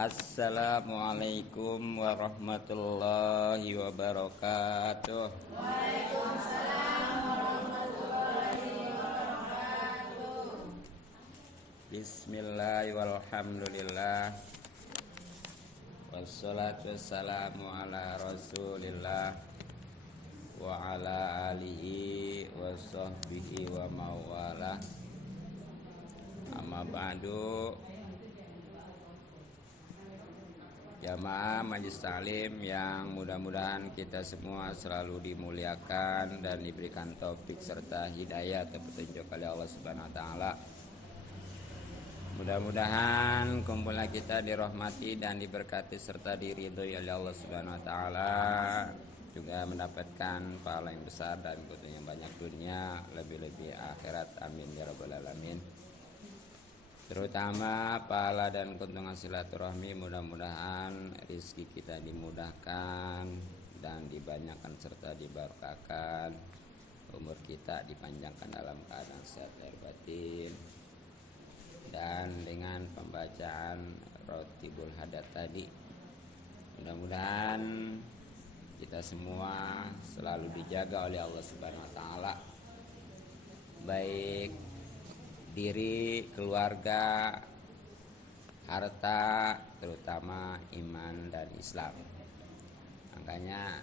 Assalamualaikum warahmatullahi wabarakatuh. Waalaikumsalam warahmatullahi wabarakatuh. Bismillah walhamdulillah. Wassalatu wassalamu ala rasulillah wa ala alihi wa sahbihi wa mawalah. Amma ba'du. Jamaah Majelis Taklim yang mudah-mudahan kita semua selalu dimuliakan dan diberikan taufik serta hidayah atau petunjuk oleh Allah Subhanahu wa taala. Mudah-mudahan kumpulan kita dirahmati dan diberkati serta diridhoi oleh Allah Subhanahu wa taala, juga mendapatkan pahala yang besar dan keuntungan yang banyak dunia, lebih-lebih akhirat. Amin ya rabbal alamin. Terutama pahala dan keuntungan silaturahmi, mudah-mudahan rezeki kita dimudahkan dan dibanyakan serta diberkahkan, umur kita dipanjangkan dalam keadaan sehat lahir batin. Dan dengan pembacaan Rotibul Hadat tadi, mudah-mudahan kita semua selalu dijaga oleh Allah Subhanahu wa taala, baik diri, keluarga, harta, terutama iman dan Islam. Makanya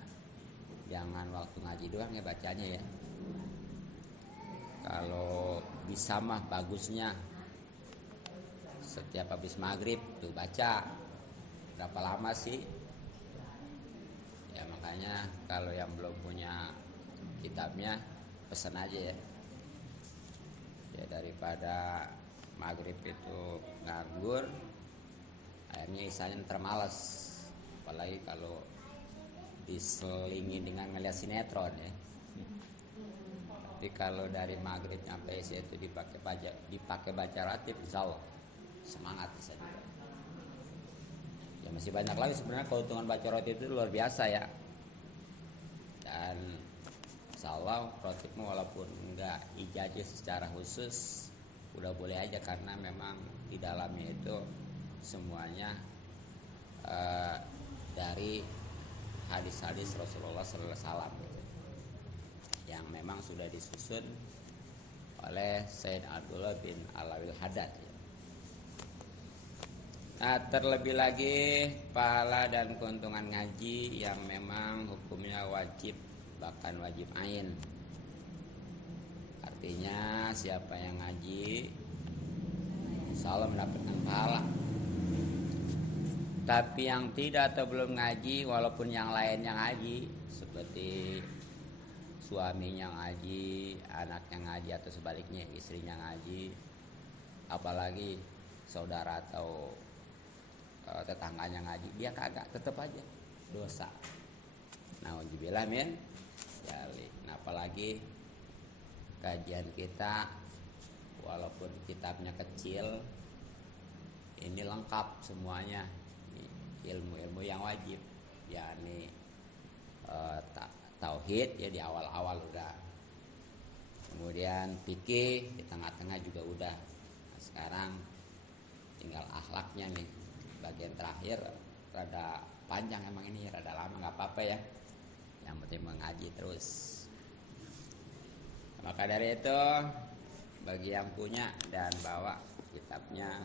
jangan waktu ngaji doang ya bacanya ya. Kalau bisa mah bagusnya setiap habis maghrib tuh baca. Berapa lama sih? Ya makanya kalau yang belum punya kitabnya pesan aja ya. Ya daripada maghrib itu nganggur, akhirnya isanya termalas. Apalagi kalau diselingi dengan ngeliat sinetron ya. Tapi kalau dari maghrib sampai isya itu dipakai baca ratib, insyaallah semangat isanya. Ya masih banyak lagi sebenarnya keuntungan baca ratib itu luar biasa ya. Dan insyaallah rotibmu walaupun enggak ijazah secara khusus udah boleh aja, karena memang di dalamnya itu semuanya dari hadis-hadis Rasulullah sallallahu alaihi wasallam gitu, yang memang sudah disusun oleh Sayyid Abdullah bin Alawil Haddad ya. Nah, terlebih lagi pahala dan keuntungan ngaji yang memang hukumnya wajib, bahkan wajib ain. Artinya siapa yang ngaji insyaallah mendapatkan pahala. Tapi yang tidak atau belum ngaji, walaupun yang lainnya ngaji, seperti suaminya ngaji, anaknya ngaji, atau sebaliknya istrinya ngaji, apalagi saudara atau tetangganya ngaji, dia kagak, tetap aja dosa. Nauzubillah min dzalik. Nah, apalagi kajian kita walaupun kitabnya kecil, ini lengkap semuanya, ilmu-ilmu yang wajib, yakni tauhid ya di awal-awal udah, kemudian fikih di tengah-tengah juga udah. Nah, sekarang tinggal akhlaknya nih, bagian terakhir. Rada panjang emang ini, rada lama, nggak apa-apa ya, yang penting mengaji terus. Maka dari itu, bagi yang punya dan bawa kitabnya,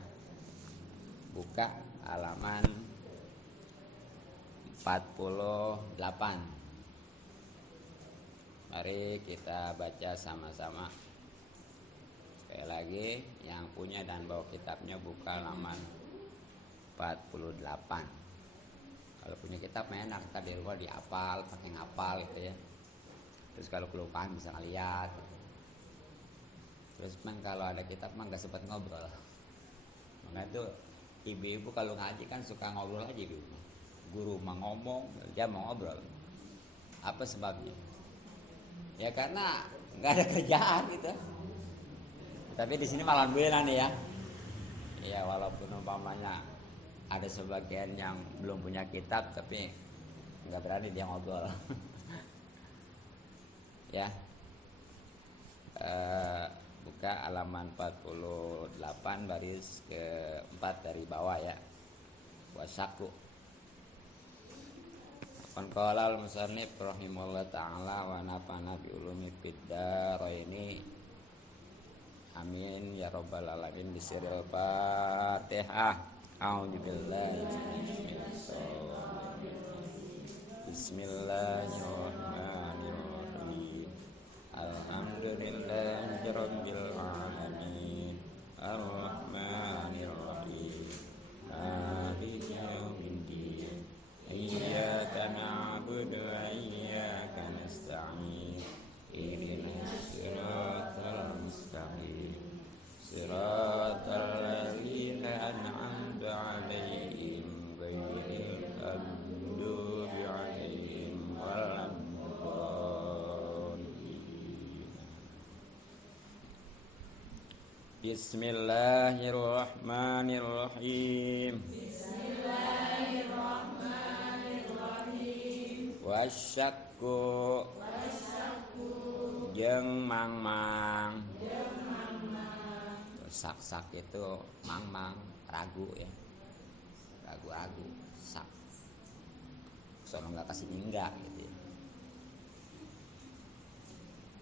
buka halaman 48. Mari kita baca sama-sama. Sekali lagi, yang punya dan bawa kitabnya buka halaman 48. Kalau punya kitab enak, ntar di rumah dihafal, pakai ngapal gitu ya. Terus kalau kelupaan bisa ngeliat. Terus memang kalau ada kitab mah nggak sempat ngobrol. Makanya itu ibu-ibu kalau ngaji kan suka ngobrol aja di rumah. Guru mah ngomong, dia mau ngobrol. Apa sebabnya? Ya karena nggak ada kerjaan gitu. Tapi di sini malah alhamdulillah nih ya. Ya walaupun umpamanya ada sebagian yang belum punya kitab, tapi nggak berani dia ngobrol. Ya, buka halaman 48 baris keempat dari bawah ya. wasyaku. Qala al-musannif rahimahullah ta'ala wa nafa'ana bi ulumi fid dharaini. Amin ya rabbal alamin. Bismillahil Fatihah. A'udzu billahi Bismillahirrahmanirrahim. Alhamdulillahi rabbil alamin. Ar-Rahmanir-Rahim. Maliki yaumiddin. Iyyaka na'budu wa iyyaka nasta'in. Ihdinas siratal mustaqim. Siratal ladzina an'amta 'alaihim ghairil maghdubi 'alaihim waladdallin. Bismillahirrahmanirrahim. Wasyakku jeung mang-mang. Sak-sak itu mang-mang, ragu ya. Ragu-ragu, sak. Soalnya enggak kasih enggak gitu ya.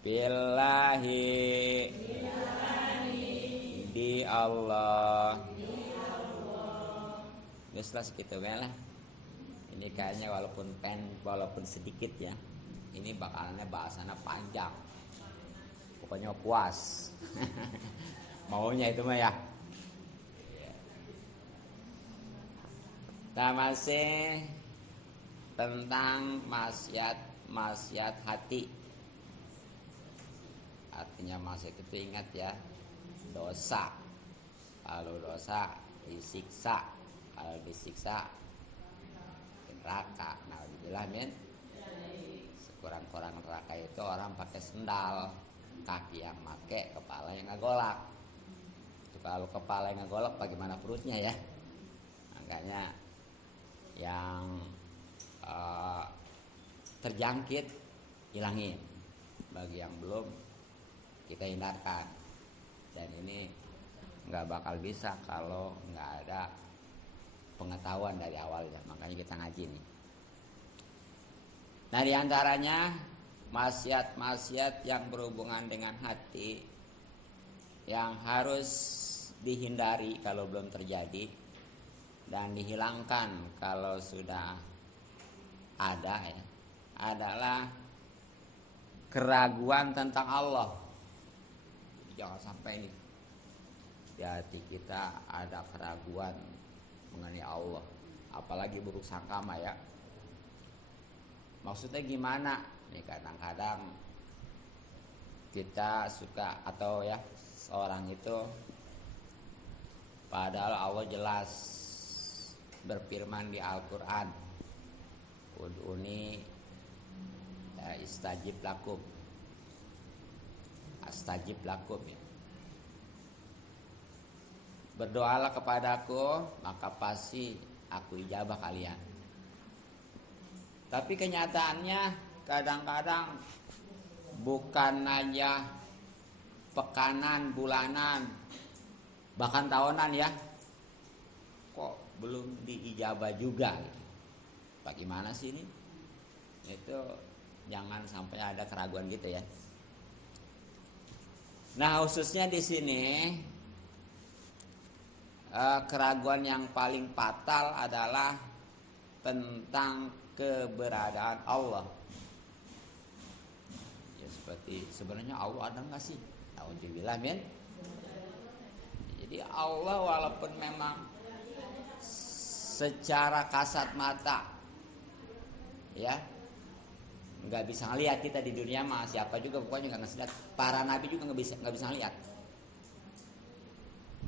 Billahi di Allah. Geuslah segitu we lah. Ini kayaknya walaupun sedikit ya. Ini bakalannya bahasanya panjang. Pokoknya puas. Maunya itu mah ya. Kita masih tentang maksiat hati. Artinya maksiat itu ingat ya, dosa. Kalau dosa disiksa, kalau disiksa neraka. Nah, alhamdulillah men. Sekurang-kurang neraka itu orang pakai sendal, kaki yang make, kepala yang ngagolak. Itu kalau kepala yang ngagolak bagaimana perutnya ya? Makanya yang terjangkit hilangin. Bagi yang belum kita hindarkan. Dan ini nggak bakal bisa kalau nggak ada pengetahuan dari awalnya. Makanya kita ngaji nih. Nah, diantaranya maksiat-maksiat yang berhubungan dengan hati yang harus dihindari kalau belum terjadi dan dihilangkan kalau sudah ada ya, adalah keraguan tentang Allah. Jangan sampai nih di hati kita ada keraguan mengenai Allah, apalagi buruk sangka mah ya. Maksudnya gimana? Nih kadang-kadang kita suka atau ya seorang itu padahal Allah jelas berfirman di Al-Qur'an, ud'uni istajib lakum. Astajib lakum ya. Berdoalah kepadaku maka pasti aku ijabah kalian. Tapi kenyataannya kadang-kadang bukan aja pekanan, bulanan, bahkan tahunan ya, kok belum diijabah juga gitu. Bagaimana sih ini? Itu jangan sampai ada keraguan gitu ya. Nah, khususnya di sini keraguan yang paling fatal adalah tentang keberadaan Allah. Ya seperti sebenarnya Allah ada nggak sih? Alhamdulillah men. Jadi Allah walaupun memang secara kasat mata ya nggak bisa ngelihat, kita di dunia mah siapa juga pokoknya nggak bisa lihat. Para nabi juga nggak bisa ngelihat.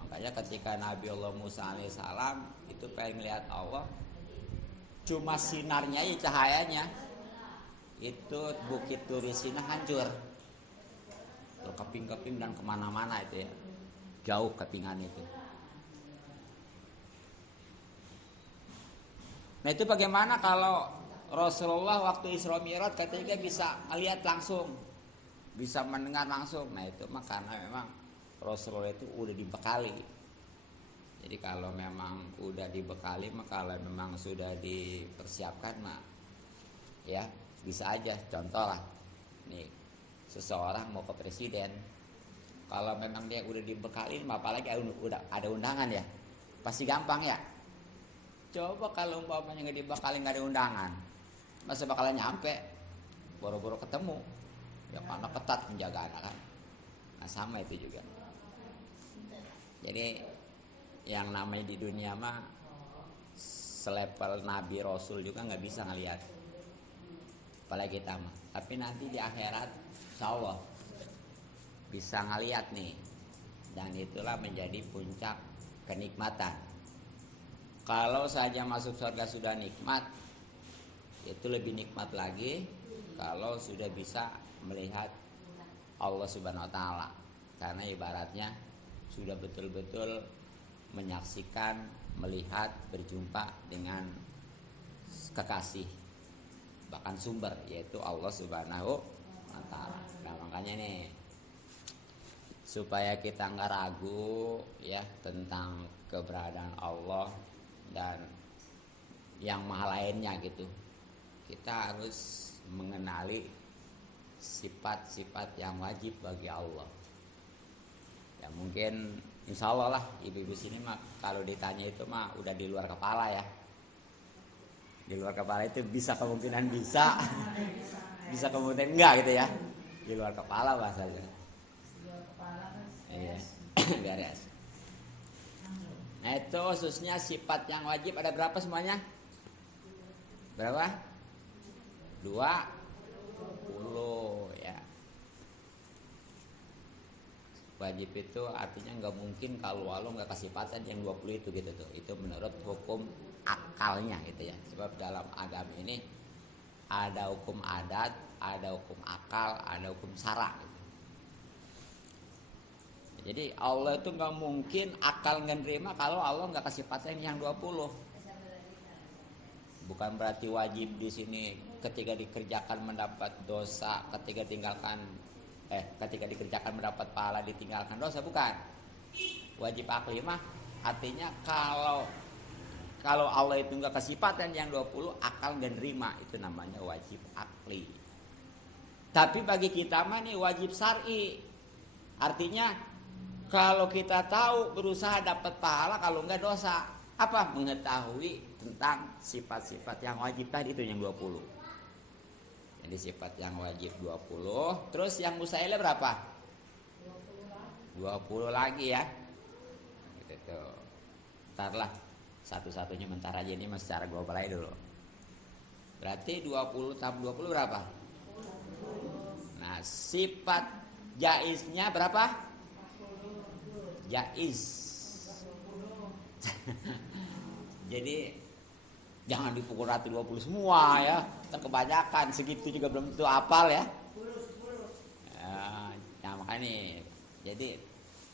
Makanya ketika Nabi Allah Musa alaihissalam itu pengen melihat Allah, cuma sinarnya ya, cahayanya itu bukit Turisina hancur, terkeping-keping dan kemana-mana itu ya, jauh kepingan itu. Nah itu bagaimana kalau Rasulullah waktu Isra Mi'raj katanya bisa lihat langsung, bisa mendengar langsung. Nah itu mah karena memang Rasulullah itu udah dibekali. Jadi Jadi kalau memang udah dibekali mah, kalau memang sudah dipersiapkan mah ya bisa aja. Contoh lah, nih seseorang mau ke presiden, kalau memang dia udah dibekali mah, apalagi udah ada undangan ya, pasti gampang ya. Coba kalau umpamanya nggak dibekali, nggak ada undangan, masa bakalan nyampe, boro-boro ketemu ya, karena ketat penjagaan kan. Nah sama itu juga. Jadi yang namanya di dunia mah selevel Nabi Rasul juga nggak bisa ngelihat, apalagi kita mah. Tapi nanti di akhirat insya Allah bisa ngelihat nih, dan itulah menjadi puncak kenikmatan. Kalau saja masuk surga sudah nikmat, itu lebih nikmat lagi kalau sudah bisa melihat Allah Subhanahu wa taala. Karena ibaratnya sudah betul-betul menyaksikan, melihat, berjumpa dengan kekasih, bahkan sumber, yaitu Allah Subhanahu wa taala. Nah, makanya nih supaya kita nggak ragu ya tentang keberadaan Allah dan yang maha lainnya gitu, kita harus mengenali sifat-sifat yang wajib bagi Allah. Ya mungkin insya Allah lah ibu-ibu sini mah kalau ditanya itu mah udah di luar kepala ya. Di luar kepala itu bisa kemungkinan bisa, bisa kemungkinan enggak gitu ya. Di luar kepala bahasanya. Iya, beres. Nah itu khususnya sifat yang wajib ada berapa semuanya? Berapa? 20 ya. Wajib itu artinya nggak mungkin kalau Allah nggak kasih paten yang 20 itu gitu tuh. Itu menurut hukum akalnya gitu ya. Sebab dalam agama ini ada hukum adat, ada hukum akal, ada hukum syara gitu. Jadi Allah itu nggak mungkin akal nggak nerima kalau Allah nggak kasih paten yang 20. Bukan berarti wajib di sini ketika dikerjakan mendapat dosa, ketika dikerjakan mendapat pahala, ditinggalkan dosa, bukan. Wajib akli mah artinya kalau Allah itu nggak kasih paten yang 20, akal nggak nerima, itu namanya wajib akli. Tapi bagi kita mah nih wajib syar'i. Artinya kalau kita tahu berusaha dapat pahala, kalau enggak dosa. Apa? Mengetahui tentang sifat-sifat yang wajib tadi itu yang 20. Jadi sifat yang wajib 20. Terus yang mustahil berapa? 20 lagi ya. Gitu. Entarlah satu-satunya bentar aja, ini mas secara global aja dulu. Berarti 20 tambah 20 berapa? Nah, sifat jaiznya berapa? Jaiz. Jadi jangan dipukul rata 20 semua ya. Kebanyakan segitu juga belum tentu hafal ya. Nah makanya nih. Jadi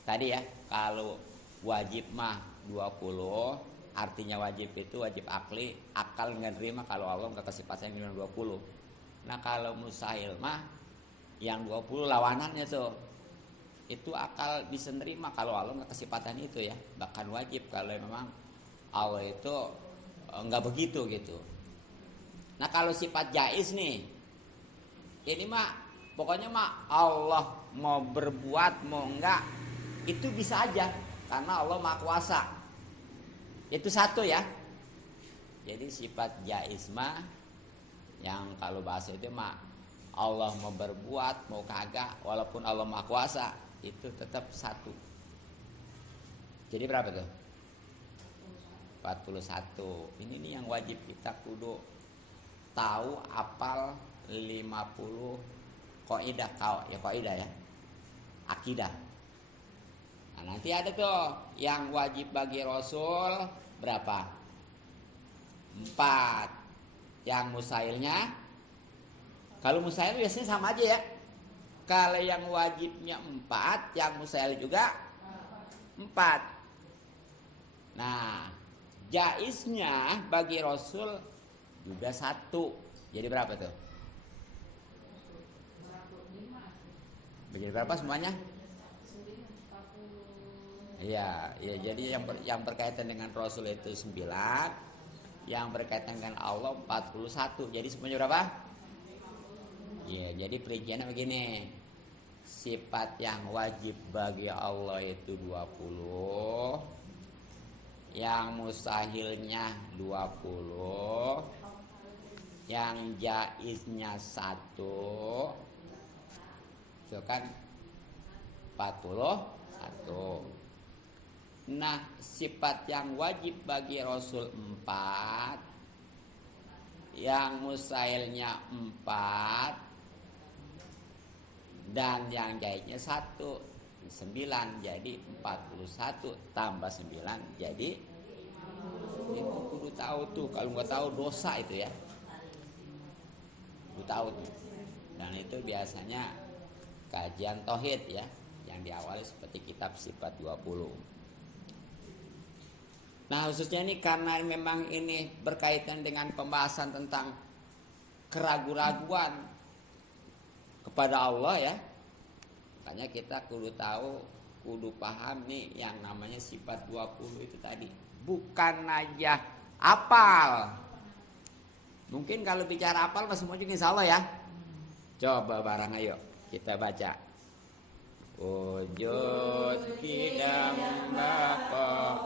tadi ya, kalau wajib mah 20, artinya wajib itu wajib akli, akal nggak nerima kalau Allah nggak kasih paten yang 20. Nah kalau mustahil mah yang 20 lawanannya tuh, itu akal bisa nerima kalau Allah nggak kasih paten itu ya. Bahkan wajib kalau memang Allah itu nggak begitu gitu. Nah kalau sifat jaiz nih, ini mah pokoknya mah Allah mau berbuat mau enggak itu bisa aja, karena Allah maha kuasa. Itu satu ya. Jadi sifat jaiz mah yang kalau bahasa itu mah Allah mau berbuat mau kagak, walaupun Allah maha kuasa, itu tetap satu. Jadi berapa tuh? 41. Ini nih yang wajib kita kudu tahu, apal 50 kaidah, kaidah ya. Akidah. Nah, nanti ada tuh yang wajib bagi Rasul berapa? 4. Yang mustahilnya, kalau mustahil biasanya sama aja ya. Kalau yang wajibnya 4, yang mustahil juga 4. Nah, jaiznya bagi Rasul juga 1. Jadi berapa tuh? Jadi berapa semuanya? Iya, ya, jadi yang berkaitan dengan Rasul itu 9, yang berkaitan dengan Allah 41. Jadi semuanya berapa? Ya, jadi perinciannya begini. Sifat yang wajib bagi Allah itu 20, yang mustahilnya 20, yang jaiznya 1, itu kan 41. Nah, sifat yang wajib bagi Rasul 4, yang mustahilnya 4, dan yang jaiznya 1, 9. Jadi 41 tambah 9 jadi itu kudu tahu tuh. Kalau nggak tahu dosa itu ya. Kudu tahu tuh. Dan itu biasanya kajian tauhid ya, yang diawali seperti kitab sifat 20. Nah, khususnya ini karena memang ini berkaitan dengan pembahasan tentang keraguan-raguan kepada Allah ya. Makanya kita kudu tahu, kudu paham nih yang namanya sifat 20 itu tadi. Bukan aja hafal. Mungkin kalau bicara hafal masih mau juga insya Allah ya. Coba bareng ayo kita baca. Wujud kidam bapa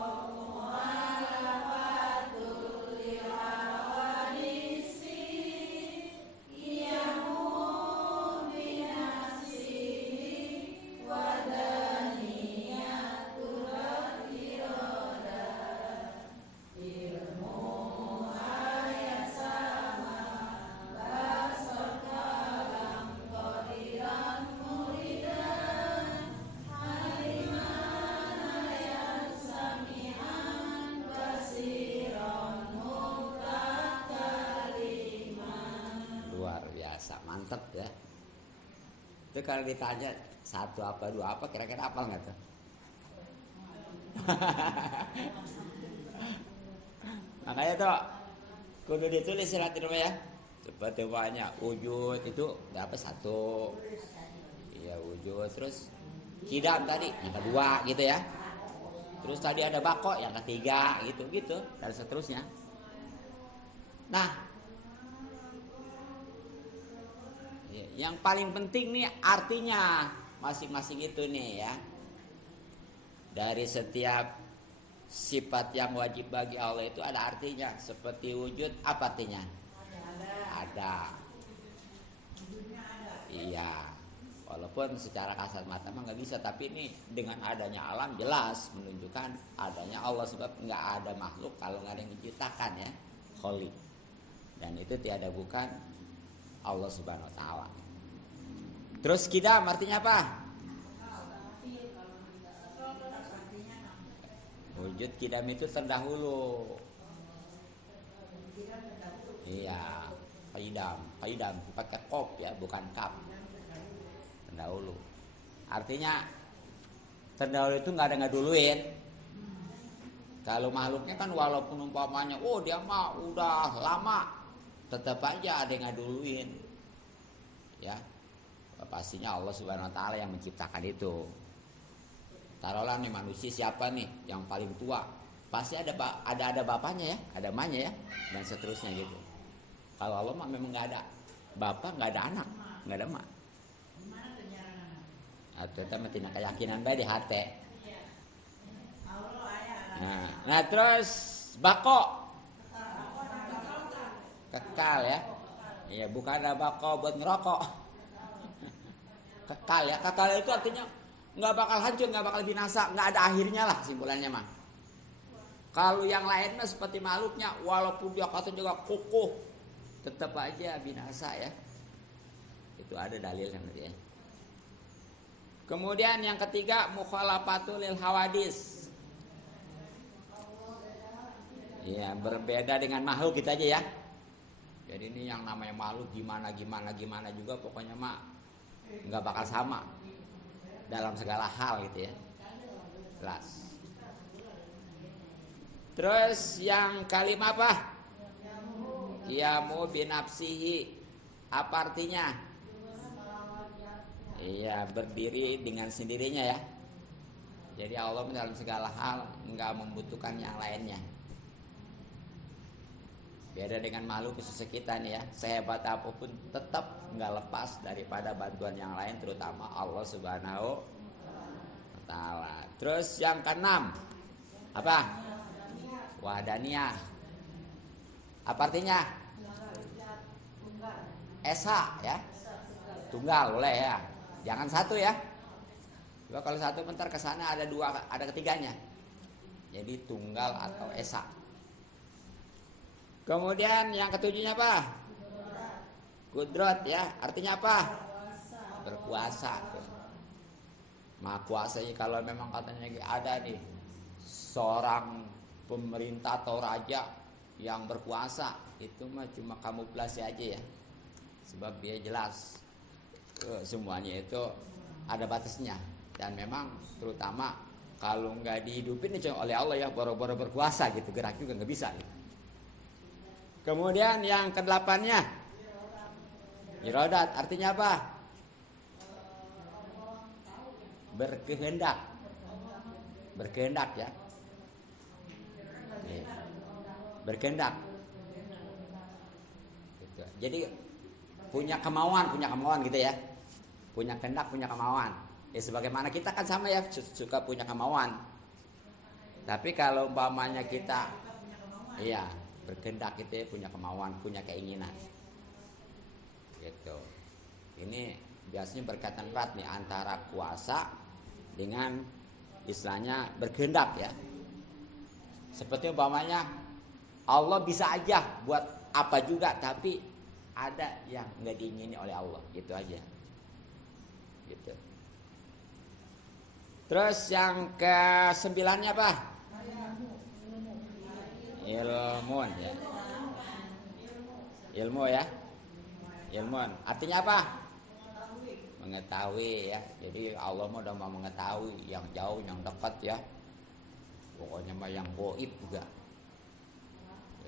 mantep ya. Itu kalau ditanya 1 apa 2 apa kira-kira hafal nggak tuh? Makanya tuh kudu ditulis surat itu ya. Seperti banyak wujud itu berapa 1. Iya wujud, terus kidam tadi yang kedua gitu ya. Terus tadi ada bako yang ketiga gitu dan seterusnya. Nah, yang paling penting nih artinya masing-masing itu nih ya. Dari setiap sifat yang wajib bagi Allah itu ada artinya. Seperti wujud, apa artinya? Ada. Iya. Walaupun secara kasat mata mah nggak bisa, tapi ini dengan adanya alam jelas menunjukkan adanya Allah, sebab nggak ada makhluk kalau nggak ada yang menciptakan ya, Khaliq. Dan itu tiada bukan Allah Subhanahu Wa Taala. Terus kidam artinya apa? Wujud kidam itu terdahulu. Iya, kaidam pakai kop ya, bukan kap. Terdahulu. Artinya terdahulu itu nggak ada ngeduluin. Kalau makhluknya kan walaupun umpamanya, oh dia mah udah lama, tetap aja ada yang ngeduluin. Ya. Pastinya Allah Subhanahu Wa Taala yang menciptakan itu. Taruhlah nih manusia siapa nih yang paling tua? Pasti ada bapaknya ya, ada emaknya ya, dan seterusnya gitu. Kalau Allah mah memang nggak ada bapak, nggak ada anak, nggak ada emak. Atau kita tina keyakinan bae di hati. Nah terus bako kekal ya. Iya bukan ada bako buat ngerokok. Kekal ya, kekal itu artinya nggak bakal hancur, nggak bakal binasa, nggak ada akhirnya lah simpulannya mah. Kalau yang lain mah seperti makhluknya, walaupun dia kata juga kokoh, tetap aja binasa ya. Itu ada dalilnya nanti ya. Kemudian yang ketiga mukhalafatul lil hawadis. Iya berbeda dengan makhluk kita aja ya. Jadi ini yang namanya makhluk gimana juga pokoknya mah nggak bakal sama dalam segala hal gitu ya, jelas. Terus yang kalimat apa? Qiyamu binafsihi, apa artinya? Iya berdiri dengan sendirinya ya. Jadi Allah dalam segala hal enggak membutuhkan yang lainnya. Beda dengan makhluk khusus kita nih ya, sehebat apapun tetap enggak lepas daripada bantuan yang lain, terutama Allah Subhanahu wa taala. Terus yang keenam, apa? Wahdaniyah. Apa artinya? Esa ya. Tunggal boleh ya. Jangan satu ya. Coba kalau satu bentar ke sana ada dua, ada ketiganya. Jadi tunggal atau esa. Kemudian yang ketujuhnya apa? Kudrat ya. Artinya apa? Berkuasa. Maha kuasa. Kalau memang katanya ada nih seorang pemerintah atau raja yang berkuasa, itu mah cuma kamuflase aja ya. Sebab dia jelas semuanya itu ada batasnya. Dan memang terutama kalau nggak dihidupin oleh Allah ya, boro-boro berkuasa gitu, gerak juga nggak bisa gitu. Kemudian yang kedelapannya iradat, artinya apa? Berkehendak. Berkehendak ya. Berkehendak gitu. Jadi punya kemauan gitu ya. Punya kehendak, punya kemauan. Ya sebagaimana kita kan sama ya, suka punya kemauan. Tapi kalau umpamanya kita iya, berkehendak itu ya, punya kemauan, punya keinginan. Gitu. Ini biasanya berkaitan erat nih antara kuasa dengan istilahnya berkehendak ya. Seperti umpamanya Allah bisa aja buat apa juga, tapi ada yang nggak diingini oleh Allah, gitu aja. Gitu. Terus yang ke-9-nya apa? Ilmun ya. Ilmu ya. Ilmun. Artinya apa? Mengetahui ya. Jadi Allah udah mau mengetahui yang jauh, yang dekat ya. Pokoknya mah yang gaib juga.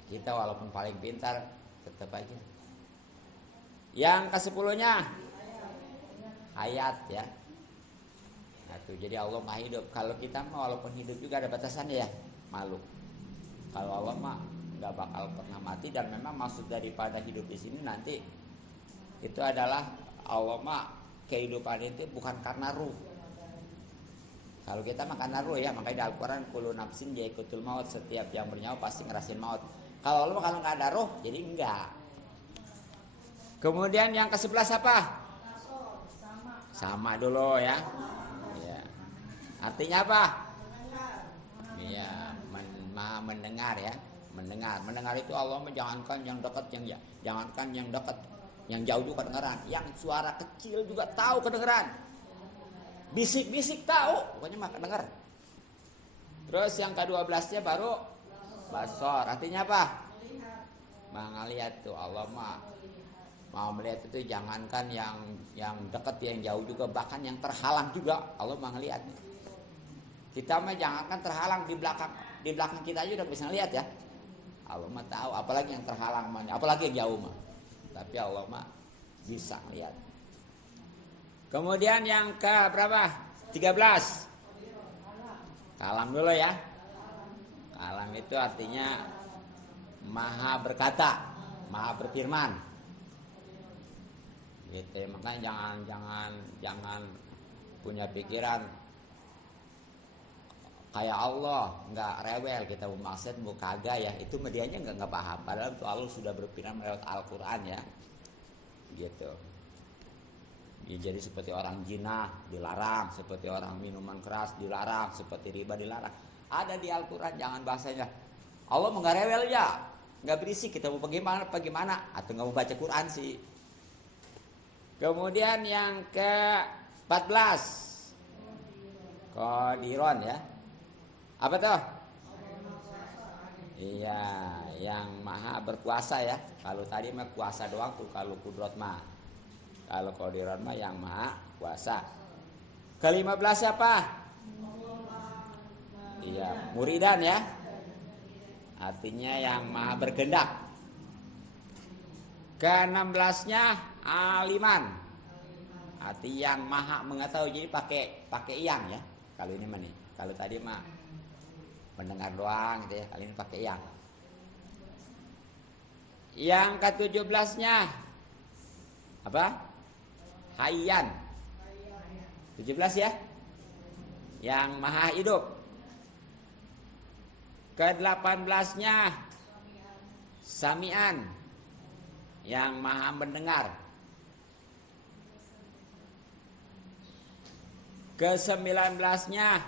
Kita walaupun paling pintar tetap aja. Yang ke-10-nya hayat ya. Nah, tuh, jadi Allah mah hidup. Kalau kita mah walaupun hidup juga ada batasannya ya, makhluk. Kalau Allah mah nggak bakal pernah mati, dan memang maksud daripada hidup di sini nanti itu adalah Allah mah kehidupan itu bukan karena ruh. Kalau kita mah karena ruh ya, makanya di Al-Quran kullu nafsin dha'iqatul maut, setiap yang bernyawa pasti ngerasain maut. Kalau Allah kalau nggak ada ruh, jadi enggak. Kemudian yang ke-11 apa? Sama dulu ya. Ya. Artinya apa? Iya, maha mendengar ya. Mendengar itu Allah menjangankan yang dekat, jangankan yang dekat, yang jauh juga kedengeran, yang suara kecil juga tahu kedengeran. Bisik-bisik tahu, pokoknya mah kedenger. Terus yang ke-12-nya baru basor. Artinya apa? Melihat tuh Allah mah mau melihat itu, jangankan yang dekat, yang jauh juga, bahkan yang terhalang juga Allah mau ngelihat. Kita mah jangankan terhalang, di belakang kita aja udah bisa ngelihat ya. Allah mah tahu, apalagi yang terhalang mah, apalagi yang jauh mah. Tapi Allah mah bisa ngelihat. Kemudian yang ke berapa? 13. Kalam dulu ya. Kalam itu artinya maha berkata, maha berfirman. Gitu. Makanya jangan punya pikiran kayak Allah, nggak rewel kita mau maksud mau kagak ya. Itu medianya nggak paham. Padahal itu Allah sudah berfirman lewat Al-Quran ya. Gitu. Ya, jadi seperti orang zina dilarang, seperti orang minuman keras dilarang, seperti riba dilarang. Ada di Al-Quran, jangan bahasanya Allah mau nggak rewel ya, nggak berisik, kita mau bagaimana, atau nggak mau baca Quran sih. Kemudian yang ke-14 Qadiron ya. Apa tuh? Iya, yang maha berkuasa ya. Kalau tadi mah kuasa doang tuh, kalau kudrat mah. Kalau Qadiron mah yang maha kuasa. Ke-15 siapa? Iya, muridan ya. Artinya yang maha berkehendak. Ke-16-nya aliman. Arti yang maha mengetahui, jadi pakai yang ya. Kalau ini mah nih. Kalau tadi mah mendengar doang gitu ya, kali ini pakai yang. Yang ke-17-nya apa? Hayyan. 17 ya. Yang maha hidup. Ke-18-nya Sami'an, yang maha mendengar. Ke-19-nya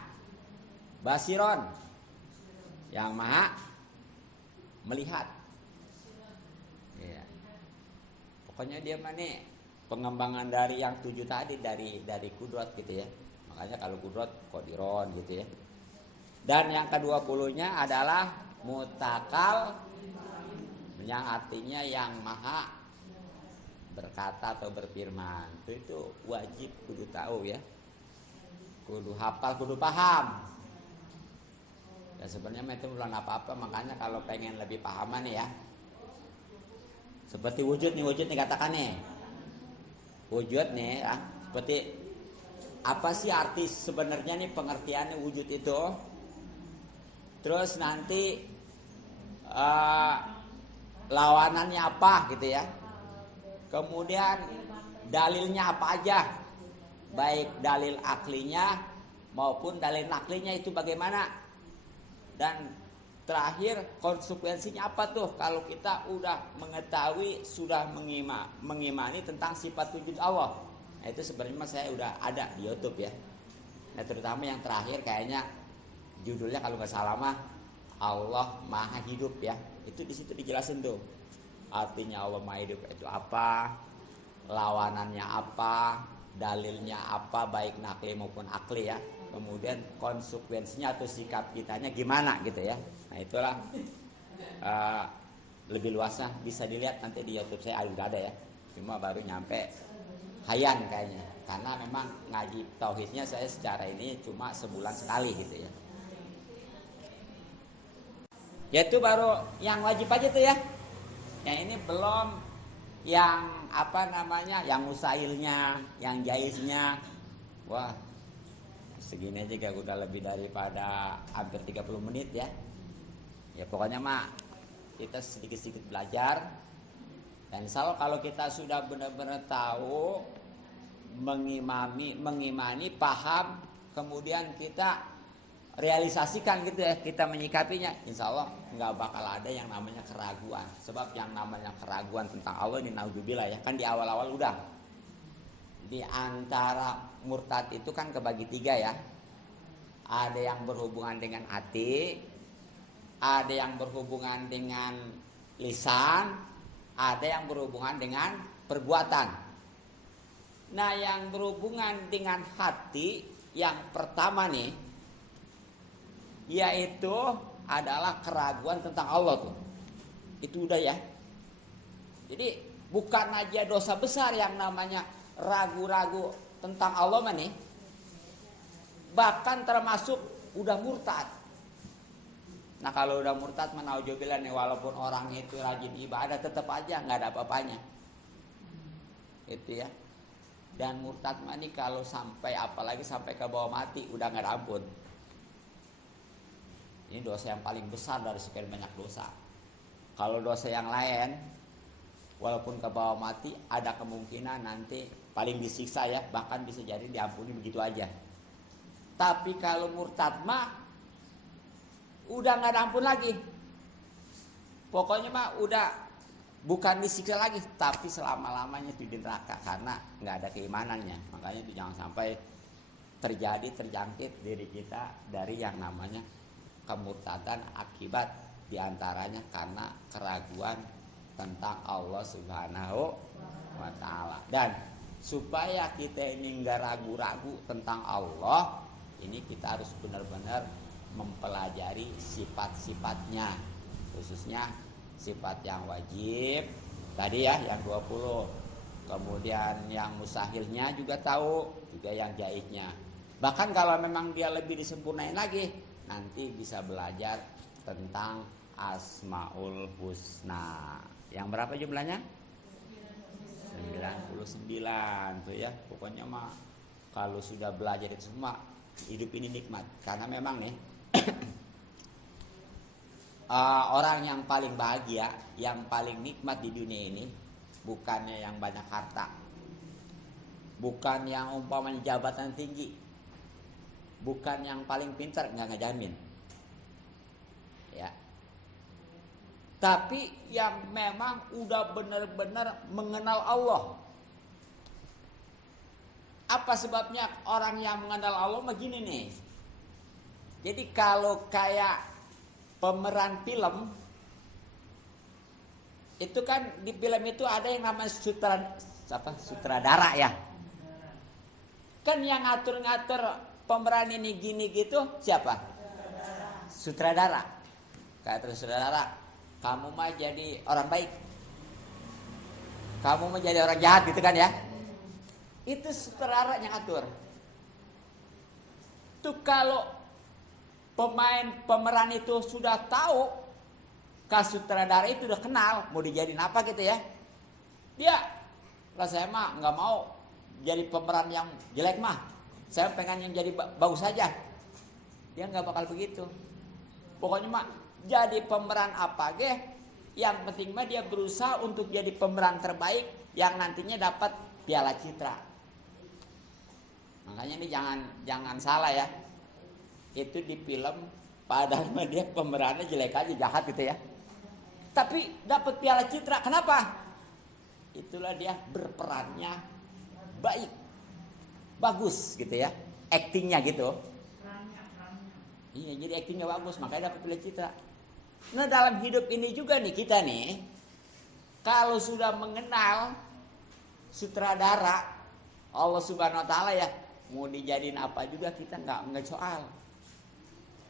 Basiron, yang maha melihat. Ya. Pokoknya dia mana pengembangan dari yang 7 tadi, dari kudrat gitu ya. Makanya kalau kudrat qadiron gitu ya. Dan yang ke-20-nya adalah mutakal, yang artinya yang maha berkata atau berfirman. Itu wajib kudu tahu ya. Kudu hafal, kudu paham. Ya sebenarnya itu belum apa-apa, makanya kalau pengen lebih pahaman nih ya. Seperti wujud nih katakan nih. Wujud nih ya, seperti apa sih arti sebenarnya nih pengertiannya wujud itu? Terus nanti lawanannya apa gitu ya. Kemudian dalilnya apa aja. Baik dalil aklinya maupun dalil naklinya itu bagaimana. Dan terakhir konsekuensinya apa tuh kalau kita udah mengetahui, sudah mengimani tentang sifat wujud Allah. Nah, itu sebenarnya saya udah ada di YouTube ya. Nah terutama yang terakhir kayaknya judulnya kalau nggak salah mah Allah Maha Hidup ya. Itu di situ dijelasin tuh. Artinya Allah Maha Hidup itu apa, lawanannya apa, dalilnya apa, baik nakli maupun akli ya. Kemudian konsekuensinya atau sikap kitanya gimana gitu ya. Nah itulah lebih luasnya bisa dilihat nanti di YouTube saya udah ada ya. Cuma baru nyampe Hayyan kayaknya. Karena memang ngaji tauhidnya saya secara ini cuma sebulan sekali gitu ya. Yaitu baru yang wajib aja tuh ya. Yang ini belum yang apa namanya, yang mustahilnya, yang jaiznya. Wah, segini aja udah lebih daripada hampir 30 menit ya. Ya pokoknya mah kita sedikit-sedikit belajar. Dan insya Allah kalau kita sudah benar-benar tahu, mengimani, paham, kemudian kita realisasikan gitu ya, kita menyikapinya, insya Allah nggak bakal ada yang namanya keraguan. Sebab yang namanya keraguan tentang Allah ini naudzubillah ya, kan di awal-awal udah. Di antara murtad itu kan kebagi 3 ya. Ada yang berhubungan dengan hati, ada yang berhubungan dengan lisan, ada yang berhubungan dengan perbuatan. Nah yang berhubungan dengan hati yang pertama nih, yaitu adalah keraguan tentang Allah tuh. Itu udah ya. Jadi bukan aja dosa besar yang namanya ragu-ragu tentang Allah mah nih, bahkan termasuk udah murtad. Nah kalau udah murtad naudzubillah nih, walaupun orang itu rajin ibadah tetap aja nggak ada apa-apanya. Itu ya. Dan murtad mah nih kalau sampai apalagi sampai ke bawah mati udah nggak ada ampun. Ini dosa yang paling besar dari sekian banyak dosa. Kalau dosa yang lain, walaupun ke bawah mati, ada kemungkinan nanti paling disiksa ya, bahkan bisa jadi diampuni begitu aja. Tapi kalau murtad mah, udah nggak ada ampun lagi. Pokoknya mah udah bukan disiksa lagi, tapi selama-lamanya di neraka karena nggak ada keimanannya. Makanya itu jangan sampai terjangkit diri kita dari yang namanya kemurtadan akibat diantaranya karena keraguan tentang Allah Subhanahu wa Ta'ala. Dan supaya kita ini nggak ragu-ragu tentang Allah, ini kita harus benar-benar mempelajari sifat-sifatnya, khususnya sifat yang wajib tadi ya, yang 20. Kemudian yang mustahilnya juga tahu, juga yang jaiznya. Bahkan kalau memang dia lebih disempurnain lagi, nanti bisa belajar tentang Asmaul Husna. Yang berapa jumlahnya? 99 tuh ya. Pokoknya mah kalau sudah belajar itu semua Hidup ini nikmat karena memang nih orang yang paling bahagia, yang paling nikmat di dunia ini bukannya yang banyak harta, bukan yang umpamanya jabatan tinggi, bukan yang paling pintar, nggak ngejamin, ya. Tapi yang memang udah benar-benar mengenal Allah. Apa sebabnya orang yang mengenal Allah begini nih? Jadi kalau kayak pemeran film, itu kan di film itu ada yang namanya sutradara ya. Kan yang ngatur-ngatur pemeran ini gini gitu siapa? Sutradara. Kata sutradara, kamu mah jadi orang baik, kamu mah jadi orang jahat gitu kan ya. Itu sutradara yang ngatur. Tuh kalau pemeran itu sudah tahu, sutradara itu udah kenal mau dijadiin apa gitu ya, dia lah saya mah nggak mau jadi pemeran yang jelek mah, saya pengen yang jadi bagus saja. Dia nggak bakal begitu. Pokoknya mah jadi pemeran apa ge, yang penting mah dia berusaha untuk jadi pemeran terbaik yang nantinya dapat piala citra. Makanya ini jangan salah ya. Itu di film padahal dia pemerannya jelek aja, jahat gitu ya. Tapi dapat piala citra. Kenapa? Itulah dia berperannya baik, bagus gitu ya, aktingnya gitu. Iya, jadi aktingnya bagus, makanya dapat piala citra. Nah dalam hidup ini juga nih kita nih, kalau sudah mengenal sutradara Allah Subhanahu Wa Taala ya, mau dijadiin apa juga kita nggak soal.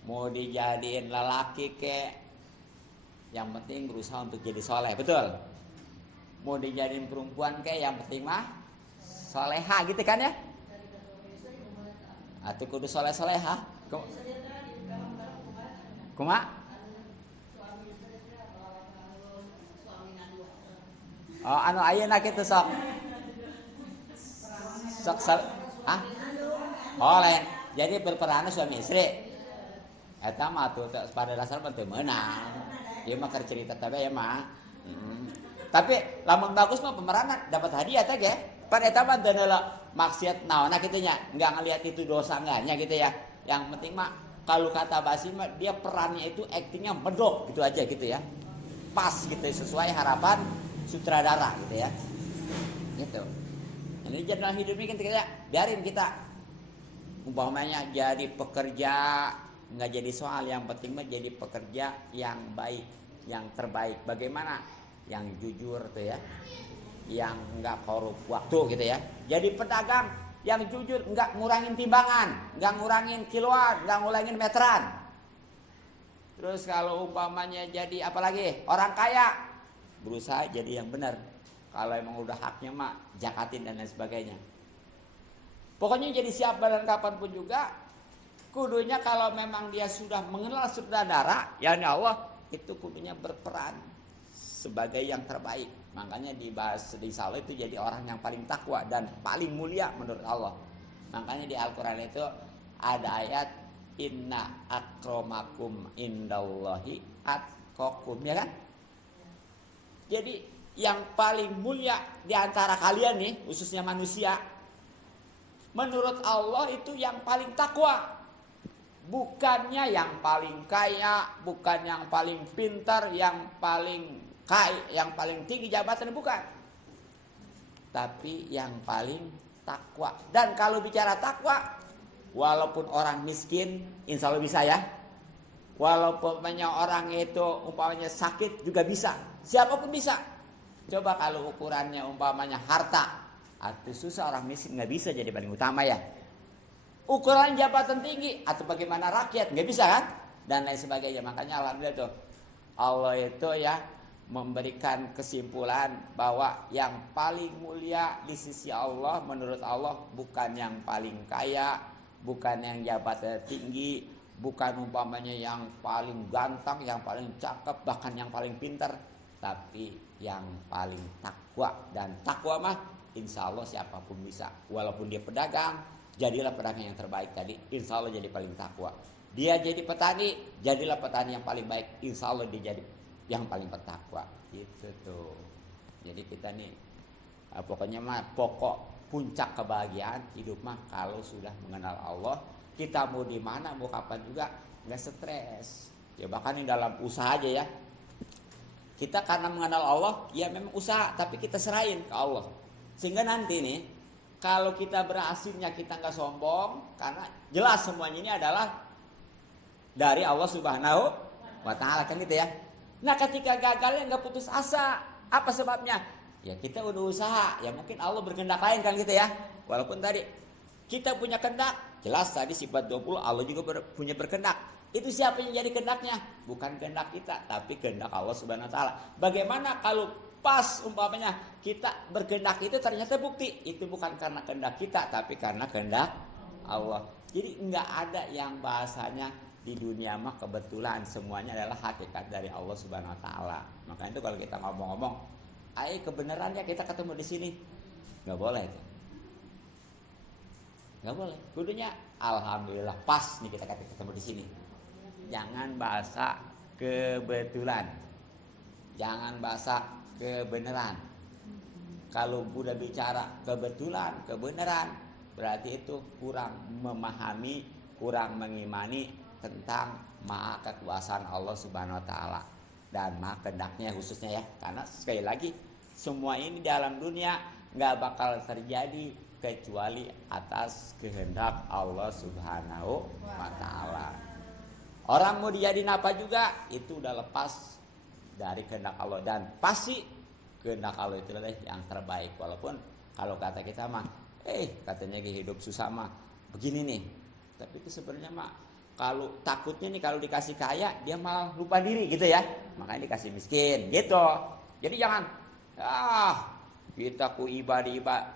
Mau dijadiin lelaki kek, yang penting berusaha untuk jadi soleh, betul. Mau dijadiin perempuan kek, yang penting mah soleha gitu kan ya. Atau kudu soleh-soleha. Kuma? Oh, anu ayeuna kitu sok. Ah? Oh, lain. Jadi berperan suami istri. Eta mah tuh pada dasar mah teu meunang. Ieu mah keur cerita teh ya mah. Tapi lamun bagus mah pemeranan dapat hadiah teh ge. Pan eta mah teu neula maksiat naonna kitu nya, enggak ngelihat itu dosa enggaknya gitu ya. Yang penting mah kalau kata Basi mah dia perannya itu aktingnya medok gitu aja gitu ya. Pas gitu sesuai harapan sutradara gitu ya. Gitu. Ini jalan hidup ini kan kita biarin kita umpamanya jadi pekerja nggak jadi soal, yang penting mah jadi pekerja yang baik, yang terbaik. Bagaimana? Yang jujur tuh ya, yang nggak korup waktu gitu ya. Jadi pedagang yang jujur, nggak ngurangin timbangan, nggak ngurangin kiloan, nggak ngurangin meteran. Terus kalau umpamanya jadi apalagi orang kaya, berusaha jadi yang benar. Kalau emang udah haknya mah zakatin dan lain sebagainya. Pokoknya jadi siap dan kapanpun juga. Kudunya kalau memang dia sudah mengenal sutradara, ya Allah itu kudunya berperan sebagai yang terbaik. Makanya dibahas di Saleh itu jadi orang yang paling takwa dan paling mulia menurut Allah. Makanya di Al-Quran itu ada ayat inna akramakum indallahi atqakum, ya kan? Jadi yang paling mulia di antara kalian nih, khususnya manusia, menurut Allah itu yang paling takwa. Bukannya yang paling kaya, bukan yang paling pintar, yang paling kaya, yang paling tinggi jabatan, bukan. Tapi yang paling takwa. Dan kalau bicara takwa, walaupun orang miskin, insya Allah bisa ya. Walaupun orang itu umpamanya sakit juga bisa. Siapapun bisa. Coba kalau ukurannya umpamanya harta, atau susah orang miskin nggak bisa jadi paling utama ya. Ukuran jabatan tinggi atau bagaimana rakyat nggak bisa kan, dan lain sebagainya. Makanya alhamdulillah tuh Allah itu ya memberikan kesimpulan bahwa yang paling mulia di sisi Allah menurut Allah bukan yang paling kaya, bukan yang jabatan tinggi, bukan umpamanya yang paling ganteng, yang paling cakep, bahkan yang paling pintar, tapi yang paling takwa. Dan takwa mah insya Allah siapapun bisa, walaupun dia pedagang, jadilah pedagang yang terbaik tadi, insya Allah jadi paling takwa. Dia jadi petani, jadilah petani yang paling baik, insya Allah dia jadi yang paling bertakwa. Gitu tuh. Jadi kita nih pokoknya mah pokok puncak kebahagiaan hidup mah kalau sudah mengenal Allah, kita mau di mana mau kapan juga nggak stres. Ya bahkan di dalam usaha aja ya. Kita karena mengenal Allah, ya memang usaha, tapi kita serahin ke Allah. Sehingga nanti nih, kalau kita berhasilnya kita nggak sombong, karena jelas semuanya ini adalah dari Allah Subhanahu wa Ta'ala, kan gitu ya. Nah ketika gagalnya nggak putus asa, apa sebabnya? Ya kita udah usaha, ya mungkin Allah berkehendak lain kan gitu ya. Walaupun tadi kita punya kehendak, jelas tadi sifat 20 Allah juga punya berkehendak. Itu siapa yang jadi kehendaknya? Bukan kehendak kita, tapi kehendak Allah Subhanahu wa Ta'ala. Bagaimana kalau pas umpamanya kita berkehendak itu ternyata bukti itu bukan karena kehendak kita, tapi karena kehendak Allah. Jadi nggak ada yang bahasanya di dunia mah kebetulan, semuanya adalah hakikat dari Allah Subhanahu wa Ta'ala. Makanya itu kalau kita ngomong-ngomong, ayo kebenarannya kita ketemu di sini, nggak boleh itu. Nggak boleh. Kudunya alhamdulillah pas nih kita ketemu di sini. Jangan bahasa kebetulan, jangan bahasa kebenaran. Kalau udah bicara kebetulan, kebenaran, berarti itu kurang memahami, kurang mengimani tentang maha kekuasaan Allah Subhanahu wa Ta'ala dan maha kehendaknya khususnya ya. Karena sekali lagi semua ini dalam dunia nggak bakal terjadi kecuali atas kehendak Allah Subhanahu wa Ta'ala. Orang mau dijadiin apa juga itu udah lepas dari kehendak Allah, dan pasti kehendak Allah itu adalah yang terbaik. Walaupun kalau kata kita mah katanya hidup susah mah begini nih, tapi itu sebenarnya mah kalau takutnya nih kalau dikasih kaya dia malah lupa diri gitu ya, makanya dikasih miskin gitu. Jadi jangan kita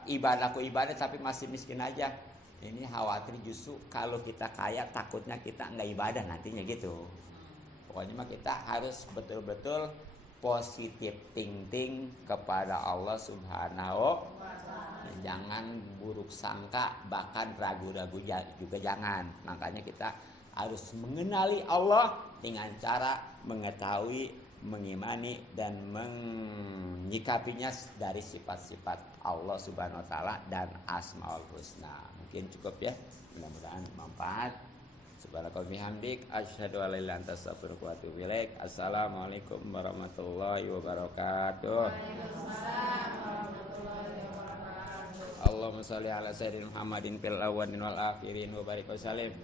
ibadah tapi masih miskin aja. Ini khawatir justru kalau kita kaya takutnya kita nggak ibadah nantinya gitu. Pokoknya mah kita harus betul-betul positif thinking kepada Allah Subhanahu. Jangan buruk sangka, bahkan ragu-ragu juga jangan. Makanya kita harus mengenali Allah dengan cara mengetahui, mengimani dan menyikapinya dari sifat-sifat Allah Subhanahu wa Ta'ala dan Asmaul Husna. Mungkin cukup ya, mudah-mudahan bermanfaat. Subhanakallahumma bihamdik asyhadu an la ilaha illa anta astaghfiruka wa atubu ilaik. Assalamualaikum warahmatullahi wabarakatuh. Waalaikumsalam warahmatullahi wabarakatuh. Allahumma shalli ala sayyidina Muhammadin fil awwalin wal akhirin wa barik wa sallim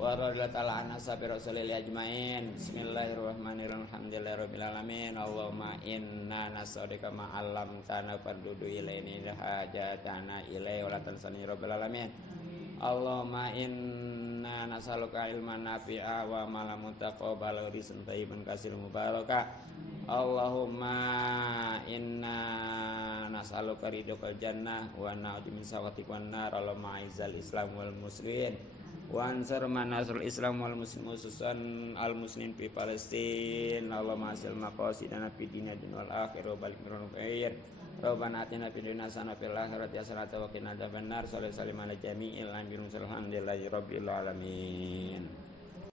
wa radhiyallahu ta'ala an ashabi rasulillah ajmain. Bismillahirrahmanirrahim. Alhamdulillahirabbil alamin. Allahumma inna nas'aluka ma 'allamtana fardudu ilaina hajatana ilaihi wa la tansani rabbil alamin. Allahumma inna nas'aluka ilman nafi'a wa amalan mutaqabbal wa rizqan thayyiban katsiran mubaraka. Allahumma inna nas'aluka ridhakal jannah wa na'udzu min sakhatika wan nar. Allahumma aizzal islam wal muslimin wa ansur man nasrul islam wal muslimin khususan al muslimin fi Palestin. Allahumma asil maqasidana fid dunya wal akhirah balik mirun khair. Rabbana atina fid dunya hasanah wa fil akhirati hasanah wa qina adzabannar. Sallallahu alaihi wa sallam ala jami'il anbiya'i wal hamdulillahi rabbil alamin.